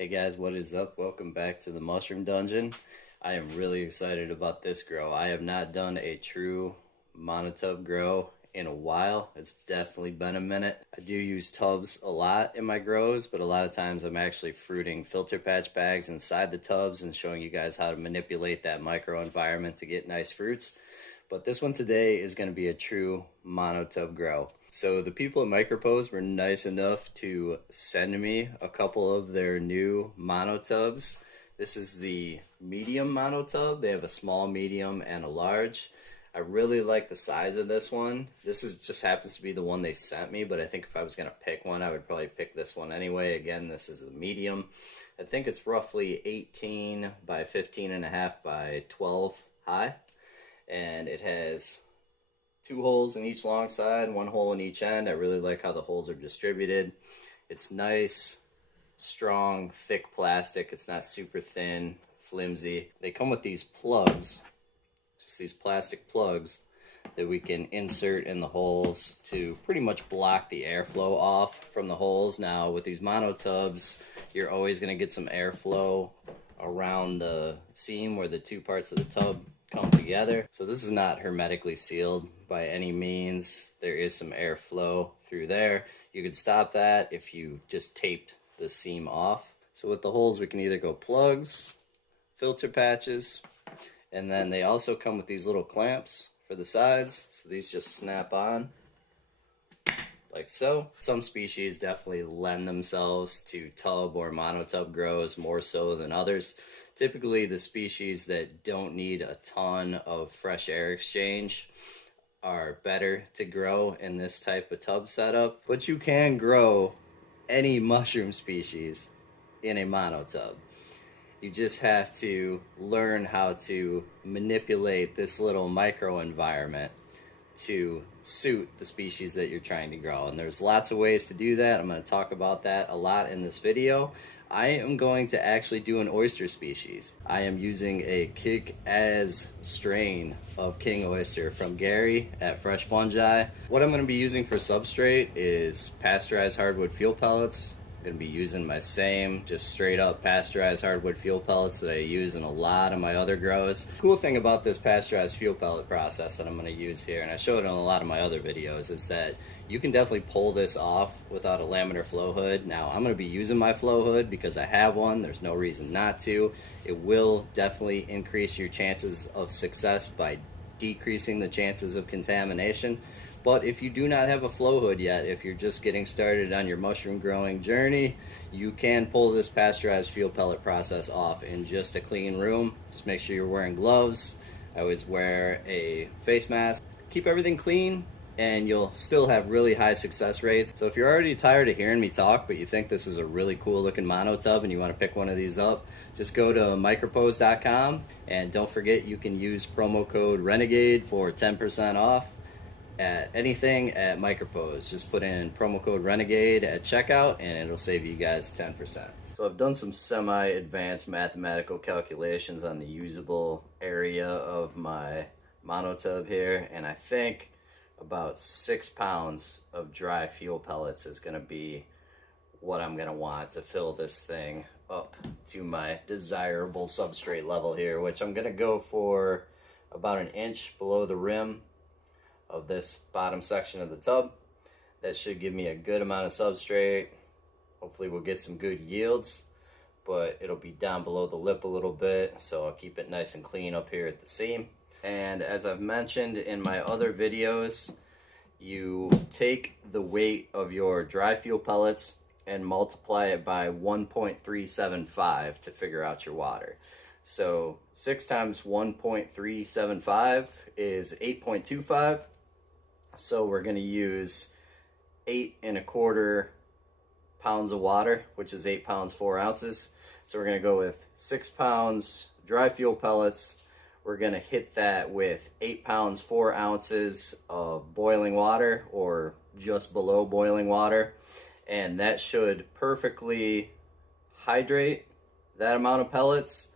Hey guys, what is up? Welcome back to the Mushroom Dungeon. I am really excited about this grow. I have not done a true monotub grow in a while. It's definitely been a minute. I do use tubs a lot in my grows, but a lot of times I'm actually fruiting filter patch bags inside the tubs and showing you guys how to manipulate that micro environment to get nice fruits. But this one today is going to be a true monotub grow. So the people at Micropose were nice enough to send me a couple of their new monotubs. This is the medium monotub. They have a small, medium, and a large. I really like the size of this one. This is just happens to be the one they sent me, but I think if I was going to pick one, I would probably pick this one anyway. Again, this is a medium. I think it's roughly 18 by 15 and a half by 12 high. And it has 2 holes in each long side, 1 hole in each end. I really like how the holes are distributed. It's nice, strong, thick plastic. It's not super thin, flimsy. They come with these plugs, just these plastic plugs that we can insert in the holes to pretty much block the airflow off from the holes. Now with these monotubs, you're always going to get some airflow around the seam where the 2 parts of the tub come together. So this is not hermetically sealed by any means. There is some airflow through there. You could stop that if you just taped the seam off. So with the holes, we can either go plugs, filter patches, and then they also come with these little clamps for the sides. So these just snap on like so. Some species definitely lend themselves to tub or monotub grows more so than others. Typically, the species that don't need a ton of fresh air exchange are better to grow in this type of tub setup. But you can grow any mushroom species in a monotub. You just have to learn how to manipulate this little microenvironment to suit the species that you're trying to grow. And there's lots of ways to do that. I'm going to talk about that a lot in this video. I am going to actually do an oyster species. I am using a kick-ass strain of King Oyster from Gary at Fresh Fungi. What I'm going to be using for substrate is pasteurized hardwood fuel pellets. I'm going to be using my same just straight up pasteurized hardwood fuel pellets that I use in a lot of my other grows. The cool thing about this pasteurized fuel pellet process that I'm going to use here, and I show it in a lot of my other videos, is that you can definitely pull this off without a laminar flow hood. Now I'm going to be using my flow hood because I have one. There's no reason not to. It will definitely increase your chances of success by decreasing the chances of contamination. But if you do not have a flow hood yet, if you're just getting started on your mushroom growing journey, you can pull this pasteurized fuel pellet process off in just a clean room. Just make sure you're wearing gloves. I always wear a face mask. Keep everything clean and you'll still have really high success rates. So if you're already tired of hearing me talk, but you think this is a really cool looking monotub and you want to pick one of these up, just go to micropose.com and don't forget you can use promo code Renegade for 10% off at anything at Micropose. Just put in promo code Renegade at checkout and it'll save you guys 10%. So I've done some semi-advanced mathematical calculations on the usable area of my monotub here, and I think about 6 pounds of dry fuel pellets is going to be what I'm going to want to fill this thing up to my desirable substrate level here, which I'm going to go for about 1 inch below the rim of this bottom section of the tub. That should give me a good amount of substrate. Hopefully we'll get some good yields, but it'll be down below the lip a little bit, so I'll keep it nice and clean up here at the seam. And as I've mentioned in my other videos, you take the weight of your dry fuel pellets and multiply it by 1.375 to figure out your water. So 6 times 1.375 is 8.25. So we're going to use 8.25 pounds of water, which is 8 pounds 4 ounces. So we're going to go with 6 pounds dry fuel pellets. We're going to hit that with 8 pounds 4 ounces of boiling water, or just below boiling water, and that should perfectly hydrate that amount of pellets,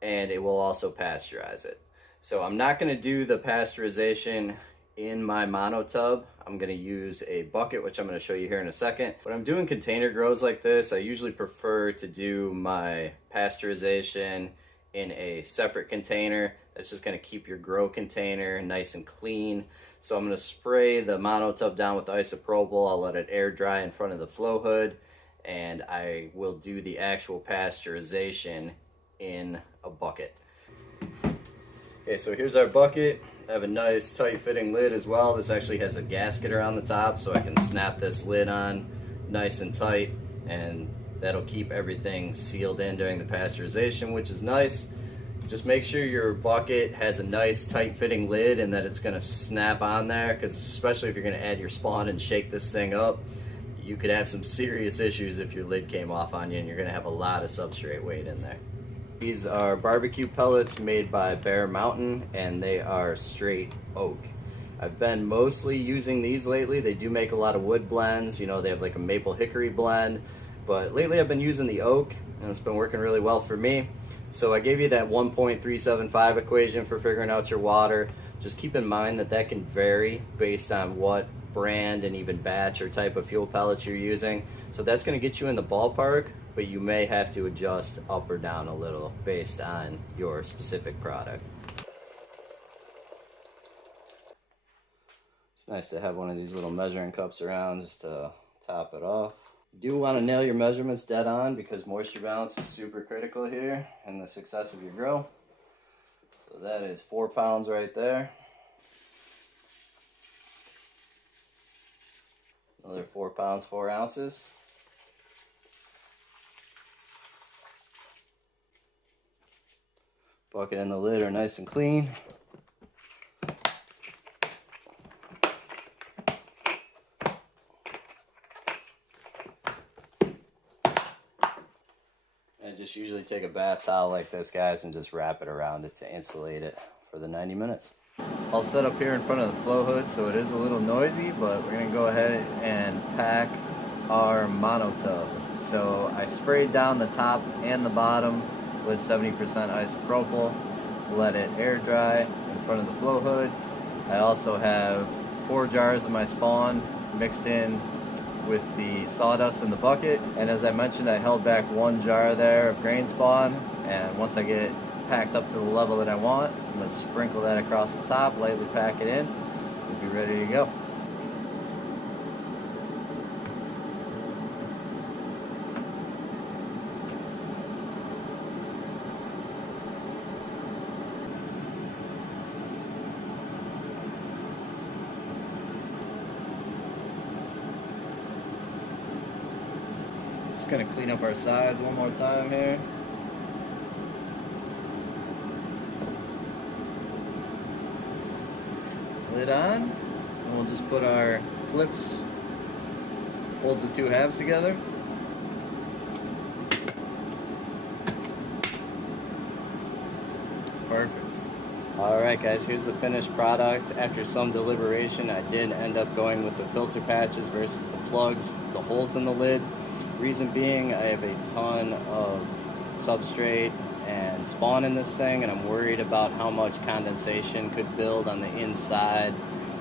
and it will also pasteurize it. So I'm not going to do the pasteurization in my monotub, I'm going to use a bucket, which I'm going to show you here in a second. When I'm doing container grows like this, I usually prefer to do my pasteurization in a separate container. That's just going to keep your grow container nice and clean. So I'm going to spray the monotub down with isopropyl. I'll let it air dry in front of the flow hood, and I will do the actual pasteurization in a bucket. Okay, so here's our bucket. I have a nice tight fitting lid as well. This actually has a gasket around the top, so I can snap this lid on nice and tight, and that'll keep everything sealed in during the pasteurization, which is nice. Just make sure your bucket has a nice tight fitting lid and that it's gonna snap on there, because especially if you're gonna add your spawn and shake this thing up, you could have some serious issues if your lid came off on you, and you're gonna have a lot of substrate weight in there. These are barbecue pellets made by Bear Mountain, and they are straight oak. I've been mostly using these lately. They do make a lot of wood blends. You know, they have like a maple hickory blend, but lately I've been using the oak, and it's been working really well for me. So I gave you that 1.375 equation for figuring out your water. Just keep in mind that that can vary based on what brand and even batch or type of fuel pellets you're using. So that's going to get you in the ballpark, but you may have to adjust up or down a little based on your specific product. It's nice to have one of these little measuring cups around just to top it off. You do want to nail your measurements dead on, because moisture balance is super critical here in the success of your grow. So that is 4 pounds right there. Another 4 pounds, 4 ounces. Bucket and the lid are nice and clean. And just usually take a bath towel like this, guys, and just wrap it around it to insulate it for the 90 minutes. I'll set up here in front of the flow hood, so it is a little noisy, but we're gonna go ahead and pack our monotub. So I sprayed down the top and the bottom with 70% isopropyl, let it air dry in front of the flow hood. I also have 4 jars of my spawn mixed in with the sawdust in the bucket, and as I mentioned, I held back 1 jar there of grain spawn, and once I get it packed up to the level that I want, I'm going to sprinkle that across the top, lightly pack it in, and be ready to go. Just going to clean up our sides one more time here. Lid on, and we'll just put our clips, holds the 2 halves together. Perfect. Alright guys, here's the finished product. After some deliberation, I did end up going with the filter patches versus the plugs, the holes in the lid. Reason being, I have a ton of substrate and spawn in this thing, and I'm worried about how much condensation could build on the inside.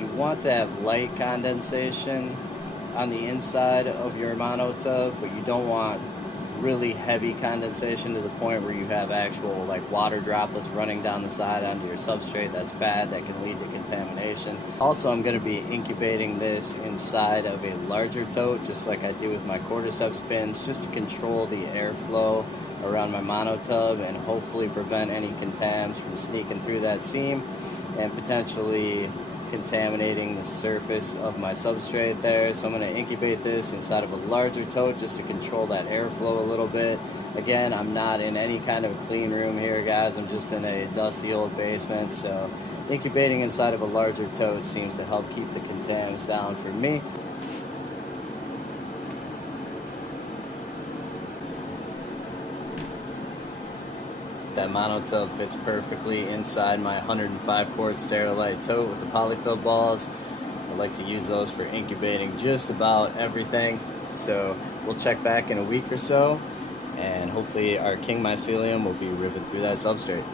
You want to have light condensation on the inside of your monotub, but you don't want really heavy condensation to the point where you have actual like water droplets running down the side onto your substrate. That's bad. That can lead to contamination. Also, I'm going to be incubating this inside of a larger tote, just like I do with my cordyceps bins, just to control the airflow around my monotub and hopefully prevent any contaminants from sneaking through that seam and potentially contaminating the surface of my substrate there. So I'm going to incubate this inside of a larger tote just to control that airflow a little bit. Again, I'm not in any kind of a clean room here, guys. I'm just in a dusty old basement, so incubating inside of a larger tote seems to help keep the contaminants down for me. That monotub fits perfectly inside my 105 quart Sterilite tote with the polyfill balls. I like to use those for incubating just about everything. So we'll check back in a week or so, and hopefully our King mycelium will be ripping through that substrate.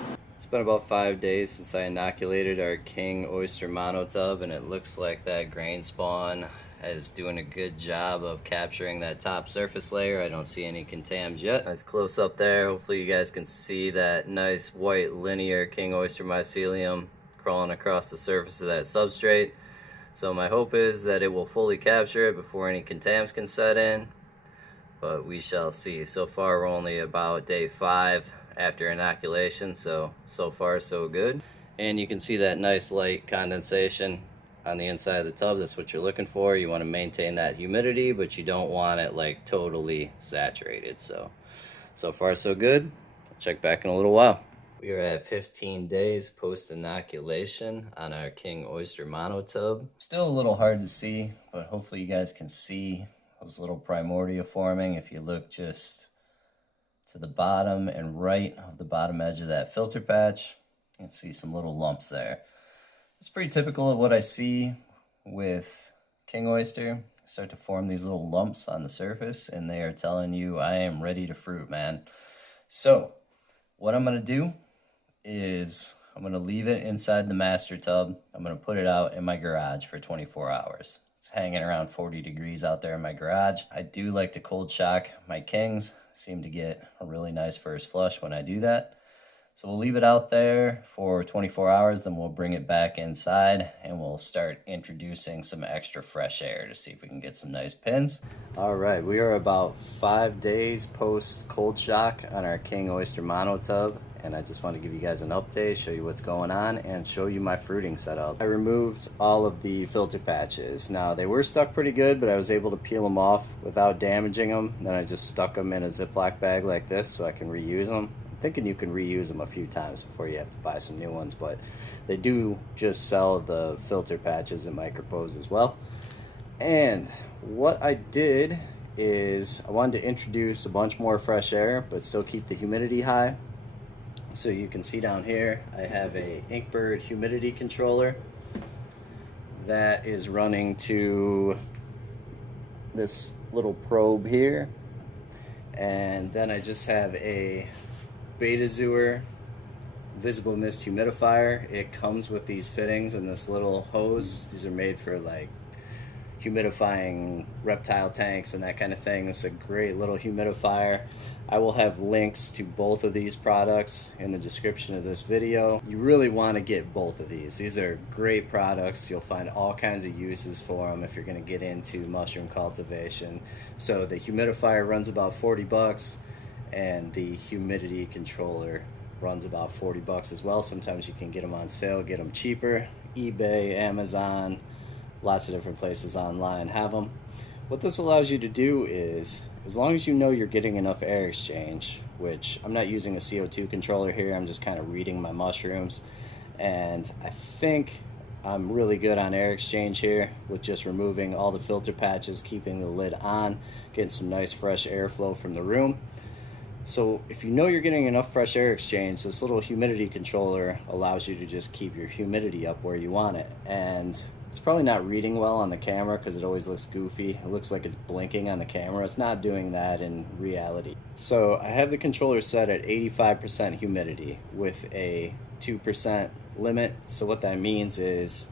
It's been about 5 days since I inoculated our King Oyster monotub, and it looks like that grain spawn is doing a good job of capturing that top surface layer. I don't see any contams yet. Nice close up there. Hopefully you guys can see that nice white linear King Oyster mycelium crawling across the surface of that substrate. So my hope is that it will fully capture it before any contams can set in, but we shall see. So far we're only about day 5 after inoculation, so far so good. And you can see that nice light condensation on the inside of the tub. That's what you're looking for. You want to maintain that humidity, but you don't want it like totally saturated. So far so good. I'll check back in a little while. We are at 15 days post inoculation on our King Oyster monotub. Still a little hard to see, but hopefully you guys can see those little primordia forming. If you look just to the bottom and right of the bottom edge of that filter patch, you can see some little lumps there. It's pretty typical of what I see with King Oyster. Start to form these little lumps on the surface, and they are telling you, I am ready to fruit, man. So what I'm gonna do is I'm gonna leave it inside the master tub. I'm gonna put it out in my garage for 24 hours. It's hanging around 40 degrees out there in my garage. I do like to cold shock my kings. Seem to get a really nice first flush when I do that. So we'll leave it out there for 24 hours, then we'll bring it back inside and we'll start introducing some extra fresh air to see if we can get some nice pins. All right, we are about 5 days post cold shock on our King Oyster monotub, and I just want to give you guys an update, show you what's going on, and show you my fruiting setup. I removed all of the filter patches. Now, they were stuck pretty good, but I was able to peel them off without damaging them. Then I just stuck them in a Ziploc bag like this so I can reuse them. I'm thinking you can reuse them a few times before you have to buy some new ones, but they do just sell the filter patches in Micropose as well. And what I did is I wanted to introduce a bunch more fresh air, but still keep the humidity high. So you can see down here, I have a Inkbird humidity controller that is running to this little probe here. And then I just have a Betazur visible mist humidifier. It comes with these fittings and this little hose. These are made for like humidifying reptile tanks and that kind of thing. It's a great little humidifier. I will have links to both of these products in the description of this video. You really want to get both of these. These are great products. You'll find all kinds of uses for them if you're going to get into mushroom cultivation. So the humidifier runs about 40 bucks and the humidity controller runs about 40 bucks as well. Sometimes you can get them on sale, get them cheaper. eBay, Amazon, lots of different places online have them. What this allows you to do is, as long as you know you're getting enough air exchange, which I'm not using a CO2 controller here, I'm just kind of reading my mushrooms, and I think I'm really good on air exchange here with just removing all the filter patches, keeping the lid on, getting some nice fresh airflow from the room. So if you know you're getting enough fresh air exchange, this little humidity controller allows you to just keep your humidity up where you want it. And it's probably not reading well on the camera because it always looks goofy. It looks like it's blinking on the camera. It's not doing that in reality. So I have the controller set at 85% humidity with a 2% limit. So what that means is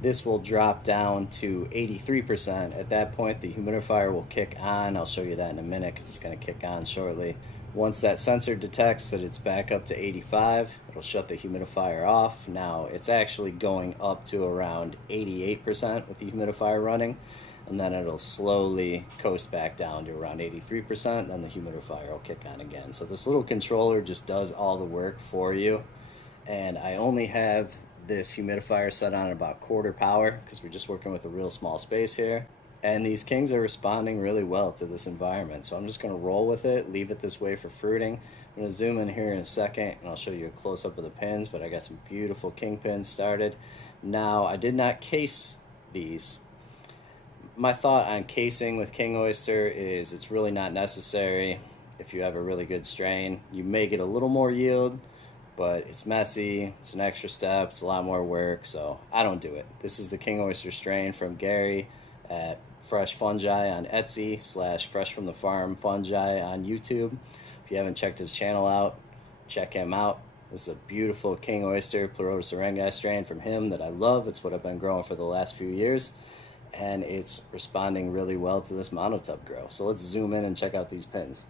this will drop down to 83%. At that point, the humidifier will kick on. I'll show you that in a minute because it's going to kick on shortly. Once that sensor detects that it's back up to 85, it'll shut the humidifier off. Now, it's actually going up to around 88% with the humidifier running, and then it'll slowly coast back down to around 83%, then the humidifier will kick on again. So this little controller just does all the work for you, and I only have this humidifier set on about quarter power because we're just working with a real small space here. And these kings are responding really well to this environment. So I'm just going to roll with it, leave it this way for fruiting. I'm going to zoom in here in a second and I'll show you a close-up of the pins, but I got some beautiful king pins started. Now, I did not case these. My thought on casing with King Oyster is it's really not necessary if you have a really good strain. You may get a little more yield, but it's messy, it's an extra step, it's a lot more work, so I don't do it. This is the King Oyster strain from Gary at Fresh Fungi on Etsy / Fresh from the Farm Fungi on YouTube. If you haven't checked his channel out, check him out. This is a beautiful King Oyster Pleurotus eryngii strain from him that I love. It's what I've been growing for the last few years, and it's responding really well to this monotub grow. So let's zoom in and check out these pins.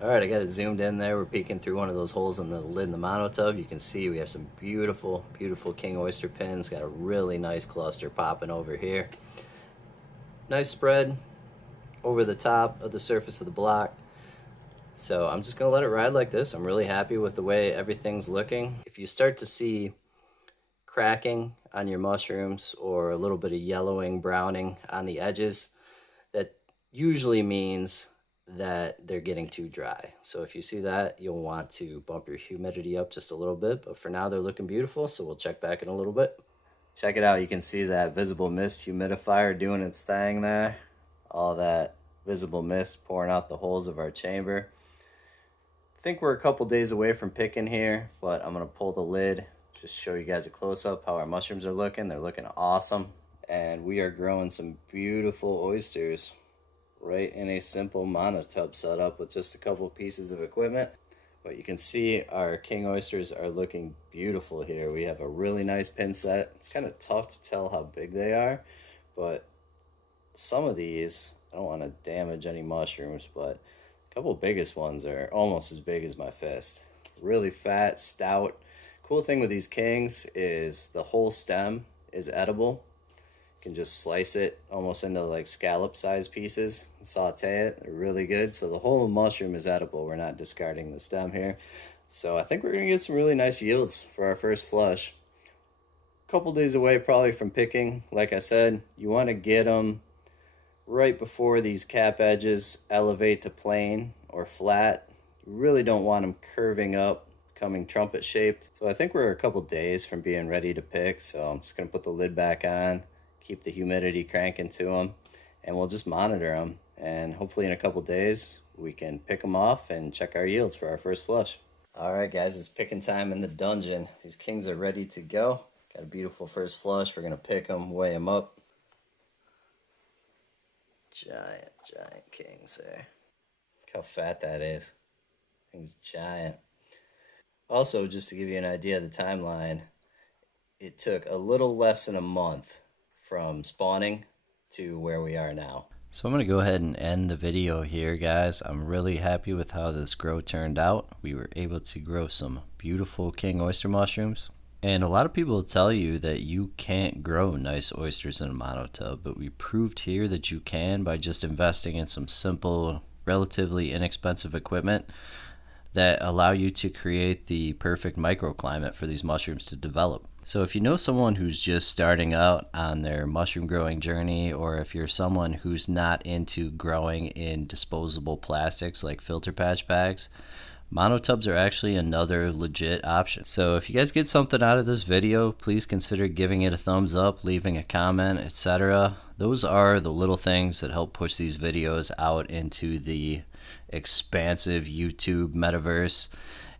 All right, I got it zoomed in there. We're peeking through one of those holes in the lid in the monotub. You can see we have some beautiful, beautiful King Oyster pins. Got a really nice cluster popping over here. Nice spread over the top of the surface of the block. So I'm just gonna let it ride like this. I'm really happy with the way everything's looking. If you start to see cracking on your mushrooms or a little bit of yellowing, browning on the edges, that usually means that they're getting too dry. So if you see that, you'll want to bump your humidity up just a little bit, but for now they're looking beautiful, so we'll check back in a little bit. Check it out, you can see that visible mist humidifier doing its thing there. All that visible mist pouring out the holes of our chamber. I think we're a couple days away from picking here, but I'm gonna pull the lid, just show you guys a close-up how our mushrooms are looking. They're looking awesome, and we are growing some beautiful oysters right in a simple monotub setup with just a couple pieces of equipment. But you can see our King Oysters are looking beautiful here. We have a really nice pin set. It's kind of tough to tell how big they are, but some of these, I don't want to damage any mushrooms, but a couple biggest ones are almost as big as my fist. Really fat, stout. Cool thing with these Kings is the whole stem is edible. You can just slice it almost into like scallop size pieces and saute it. They're really good. So the whole mushroom is edible. We're not discarding the stem here. So I think we're gonna get some really nice yields for our first flush. A couple days away probably from picking. Like I said, you wanna get them right before these cap edges elevate to plane or flat. You really don't want them curving up, becoming trumpet shaped. So I think we're a couple days from being ready to pick. So I'm just gonna put the lid back on, keep the humidity cranking to them, and we'll just monitor them. And hopefully in a couple days, we can pick them off and check our yields for our first flush. All right, guys, it's picking time in the dungeon. These Kings are ready to go. Got a beautiful first flush. We're gonna pick them, weigh them up. Giant Kings there. Look how fat that is. Thing's giant. Also, just to give you an idea of the timeline, it took a little less than a month from spawning to where we are now. So I'm going to go ahead and end the video here, guys. I'm really happy with how this grow turned out. We were able to grow some beautiful King Oyster mushrooms. And a lot of people tell you that you can't grow nice oysters in a monotub, but we proved here that you can by just investing in some simple, relatively inexpensive equipment that allow you to create the perfect microclimate for these mushrooms to develop. So if you know someone who's just starting out on their mushroom growing journey, or if you're someone who's not into growing in disposable plastics like filter patch bags, monotubs are actually another legit option. So if you guys get something out of this video, please consider giving it a thumbs up, leaving a comment, etc. Those are the little things that help push these videos out into the expansive YouTube metaverse.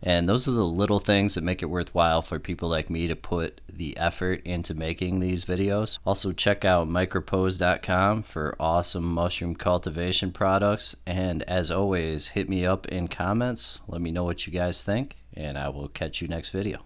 And those are the little things that make it worthwhile for people like me to put the effort into making these videos. Also, check out micropose.com for awesome mushroom cultivation products. And as always, hit me up in comments. Let me know what you guys think, and I will catch you next video.